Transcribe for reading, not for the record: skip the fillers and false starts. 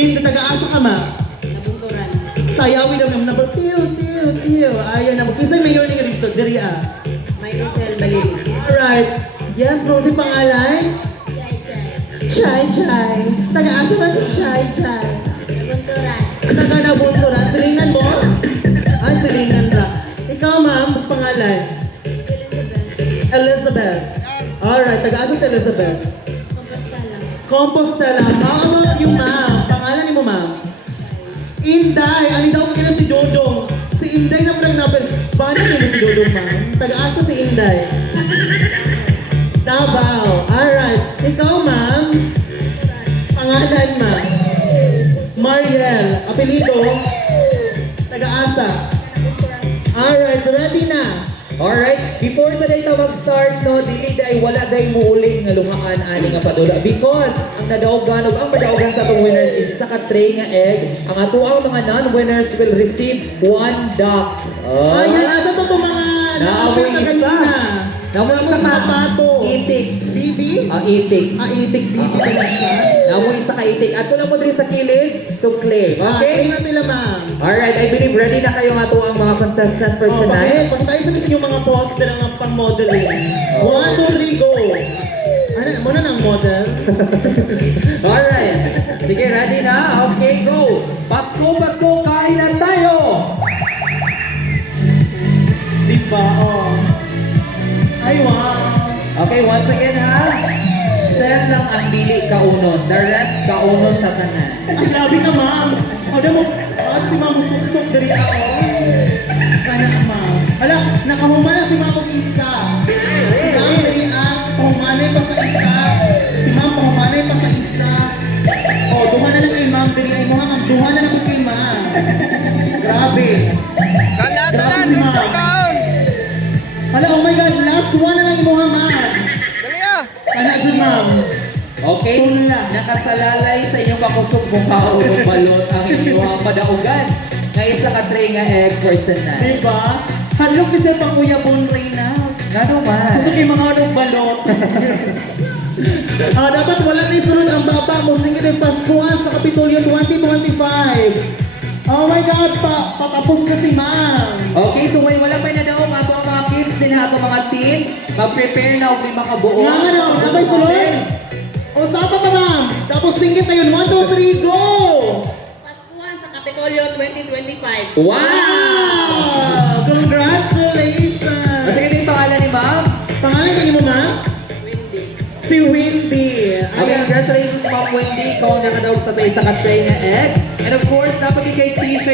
Win, taga-asa ka ma? Nabunturan. Sayawi daw ng number. Tiyo. Ayaw na. Kisay mayor ni rito. Diri May Rosel Balili. Alright. Yes, no, si pangalan? Chay. Taga-asa ba si Chay? Nabunturan. Taga-nabunturan. Silingan mo? Silingan ka. Ikaw, ma'am, mas pangalan? Elizabeth. Alright, taga-asa si Elizabeth. Compostela. How about you, ma'am? Pangalan ni mo, ma'am? Inday. Ani daw ko kina si Dodong. Si Inday na parang napin. Paano nyo si Dodong, ma'am? Taga-asa si Inday. Davao. Alright. Ikaw, ma'am? Pangalan, ma'am? Mariel. Apelido? Taga-asa. Alright, ready na. Alright, before sa day ta mag-start, no, dili day wala day muuling nga luhaan ani nga padula because ang nadaugan ug ang madaugan sa atong winners is isa ka tray nga egg. Ang atuang mga non-winners will receive 1 duck. Ayan, asa to mga Naamoy isa. Naamoy isa ka sapato. itik. Bibi? Itik. Itik bibi ka na siya. Naamoy isa ka itik. Ato lang mo diri sa kilid to play. Okay? Okay? Tingnan nila, ma'am. Alright, I believe ready na kayo nga to ang mga contestant for tonight. Pakita sa yung mga poster ng pang-modeling. 1, 2, 3, go! Ano, muna ng model? Alright. Sige, ready na? Okay, go! Pasko, kain na tayo! Diba, oh. Ay, wow. Okay, once again ha. Chef lang ang dili kaunon. The rest kaunon sa tanan. Ay, grabe ka, ma'am. Ano mo, si ma'am suksok diri ako. Kana, ma'am. Hala, nakahuma na si ma'am mag-isa. Si ma'am diri ang pahumanay pa sa isa. Si ma'am pahumanay pa sa isa. Oh, duha na lang kay ma'am diri ay mo, ma'am. Duha na lang kay ma'am. Grabe. Tanan, minsan kaon. Hala, oh my God, last one na lang imuha, ma'am. Dali ah. Kana siya, ma'am. Okay? Tula. Nakasalalay sa inyong kakusog mukha o balot ang inyong padaugan. Nga isa ka tray nga egg for tonight. Diba? Hadlok ni Sir Kuya Bon Reyna. Nga naman. Gusto kayo mga anong balot. Dapat wala na isunod ang baba mo. Singin yung Paskuhan sa Kapitolyo 2025. Oh my God, patapos na si ma'am. Okay, so wala pa na daw ato ang mga kids din ato mga teens. Mag-prepare na og lima ka buo. Nga nga daw, nabay sulod. O sapa pa ma'am. Tapos singit na yun. 1, 2, 3, go! Paskuhan sa Kapitolyo 2025. Wow! Congratulations! Sige din pangalan ni ma'am. Pangalan ka niyo mo, ma'am? Wendy. Si Windy. Okay, congratulations Ma'am Wendy. Ikaw ang nakadaog sa tayo sa katray nga egg. And of course, napagigay t-shirt